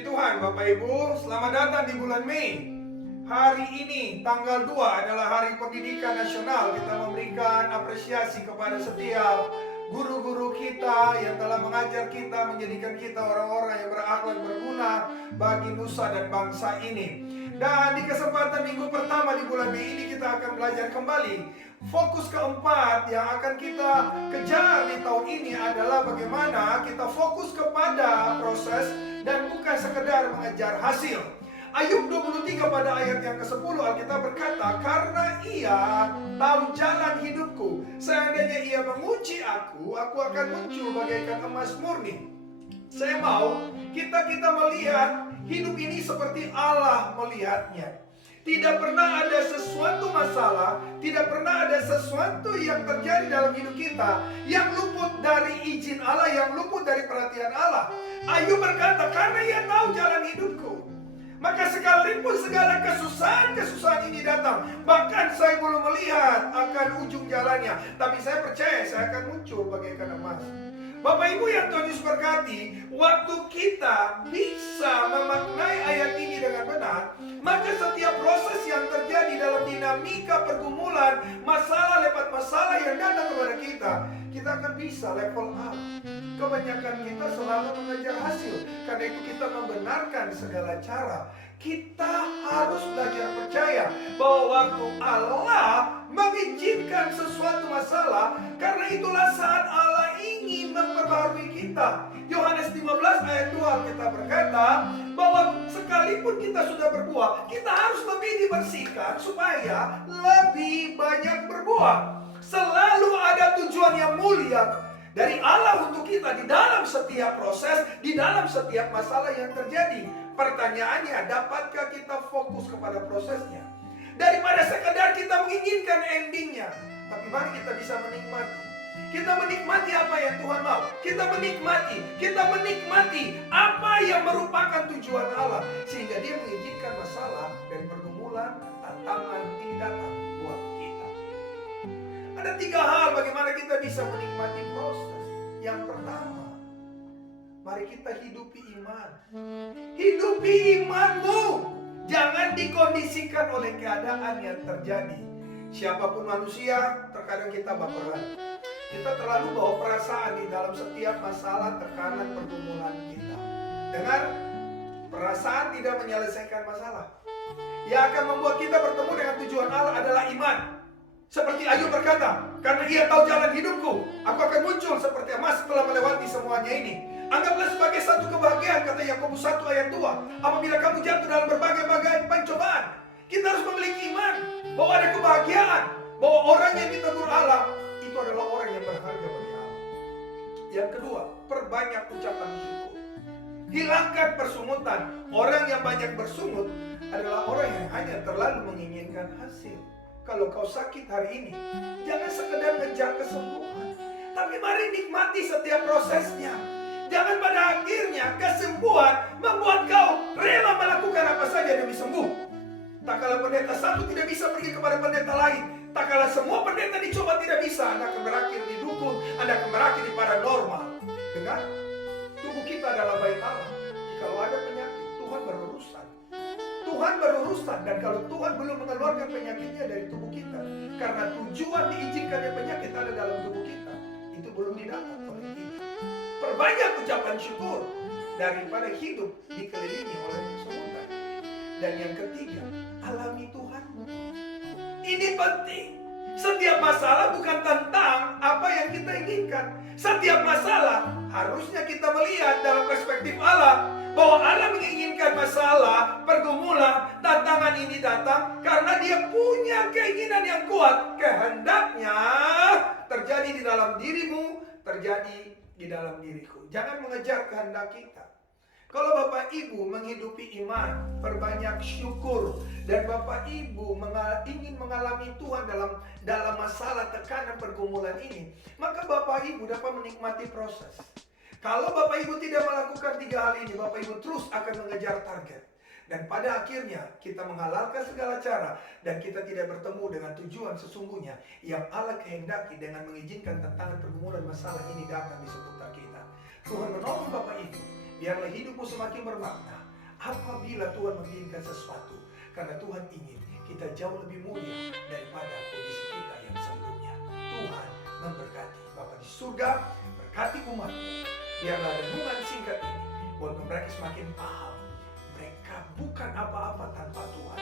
Puji Tuhan Bapak Ibu, selamat datang di bulan Mei. Hari ini tanggal 2 adalah Hari Pendidikan Nasional. Kita memberikan apresiasi kepada setiap guru-guru kita yang telah mengajar kita, menjadikan kita orang-orang yang berakhlak berguna bagi nusa dan bangsa ini. Dan di kesempatan minggu pertama di bulan Mei ini kita akan belajar kembali. Fokus keempat yang akan kita kejar di tahun ini adalah bagaimana kita fokus kepada proses dan bukan sekedar mengejar hasil. Ayub 23 pada ayat yang ke-10 Alkitab berkata, karena ia tahu jalan hidupku, seandainya ia menguji aku akan muncul bagaikan emas murni. Saya mau kita melihat hidup ini seperti Allah melihatnya. Tidak pernah ada sesuatu masalah, tidak pernah ada sesuatu yang terjadi dalam hidup kita yang luput dari izin Allah, yang luput dari perhatian Allah. Ayub berkata, karena ia tahu jalan hidupku, maka sekalipun segala kesusahan ini datang, bahkan saya belum melihat akan ujung jalannya, tapi saya percaya saya akan muncul bagaikan emas. Bapak Ibu yang Tuhan Yesus berkati, waktu kita bisa memaknai ayat ini dengan benar, maka setiap proses yang terjadi dalam dinamika pergumulan, masalah lepas masalah yang datang kepada kita akan bisa level up. Kebanyakan kita selalu mengejar hasil, karena itu kita membenarkan segala cara. Kita harus belajar percaya bahwa waktu Allah mengizinkan sesuatu masalah, karena itulah saat Allah ingin memperbarui kita. Yohanes 15 ayat 2 kita berkata bahwa sekalipun kita sudah berbuah, kita harus lebih dibersihkan supaya lebih banyak berbuah. Selalu ada tujuan yang mulia dari Allah untuk kita di dalam setiap proses, di dalam setiap masalah yang terjadi. Pertanyaannya, dapatkah kita fokus kepada prosesnya? Daripada sekedar kita menginginkan endingnya, tapi mari kita bisa menikmati. Kita menikmati apa yang Tuhan mau. Kita menikmati apa yang merupakan tujuan Allah, sehingga Dia mengizinkan masalah dan pergumulan, tantangan ini datang buat kita. Ada 3 hal bagaimana kita bisa menikmati proses. Yang pertama, mari kita hidupi iman. Hidupi imanmu. Jangan dikondisikan oleh keadaan yang terjadi. Siapapun manusia, terkadang kita baperan. Kita terlalu bawa perasaan di dalam setiap masalah, tekanan, pergumulan kita. Dengar, perasaan tidak menyelesaikan masalah. Yang akan membuat kita bertemu dengan tujuan Allah adalah iman. Seperti Ayub berkata, karena ia tahu jalan hidupku, aku akan muncul seperti emas setelah melewati semuanya ini. Anggaplah sebagai satu kebahagiaan, kata Yakobus 1 ayat 2. Apabila kamu jatuh dalam berbagai-bagai pencobaan, kita harus memiliki iman bahwa ada kebahagiaan, bahwa orang yang ditegur Allah itu adalah orang yang berharga bagi Allah. Yang kedua, perbanyak ucapan syukur. Hilangkan persungutan. Orang yang banyak bersungut adalah orang yang hanya terlalu menginginkan hasil. Kalau kau sakit hari ini, jangan sekedar ngejar kesembuhan, tapi mari nikmati setiap prosesnya. Jangan pada akhirnya kesembuhan membuat kau rela melakukan apa saja demi sembuh. Tak kala pendeta satu tidak bisa pergi kepada pendeta lain, tak kala semua pendeta dicoba tidak bisa, Anda akan berakhir di dukun, Anda akan berakhir di paranormal. Dengar, tubuh kita adalah bait Allah. Jikalau ada penyakit, Tuhan berurusan. Tuhan berurusan, dan kalau Tuhan belum mengeluarkan penyakitnya dari tubuh kita, karena tujuan diizinkannya penyakit ada dalam tubuh kita, itu belum didapat oleh kita. Perbanyak ucapan syukur daripada hidup dikelilingi oleh kesungutan. Dan yang ketiga, alami Tuhanmu. Ini penting. Setiap masalah bukan tentang apa yang kita inginkan. Setiap masalah harusnya kita melihat dalam perspektif Allah, bahwa Allah menginginkan masalah, pergumulan, tantangan ini datang karena Dia punya keinginan yang kuat. Kehendaknya terjadi di dalam dirimu, terjadi di dalam diriku. Jangan mengejar kehendak kita. Kalau Bapak Ibu menghidupi iman, perbanyak syukur, dan Bapak Ibu ingin mengalami Tuhan dalam masalah, tekanan, pergumulan ini, maka Bapak Ibu dapat menikmati proses. Kalau Bapak Ibu tidak melakukan 3 hal ini, Bapak Ibu terus akan mengejar target. Dan pada akhirnya kita menghalalkan segala cara, dan kita tidak bertemu dengan tujuan sesungguhnya yang Allah kehendaki dengan mengizinkan tantangan, pergumulan, masalah ini datang di seputar kita. Tuhan menolong Bapak Ibu. Biarlah hidupmu semakin bermakna. apabila Tuhan menginginkan sesuatu. Karena Tuhan ingin kita jauh lebih mulia daripada kondisi kita yang sebelumnya. Tuhan memberkati. Bapa di surga, berkati umat-Mu. Biarlah renungan singkat ini buat mereka semakin paham. Mereka bukan apa-apa tanpa Tuhan.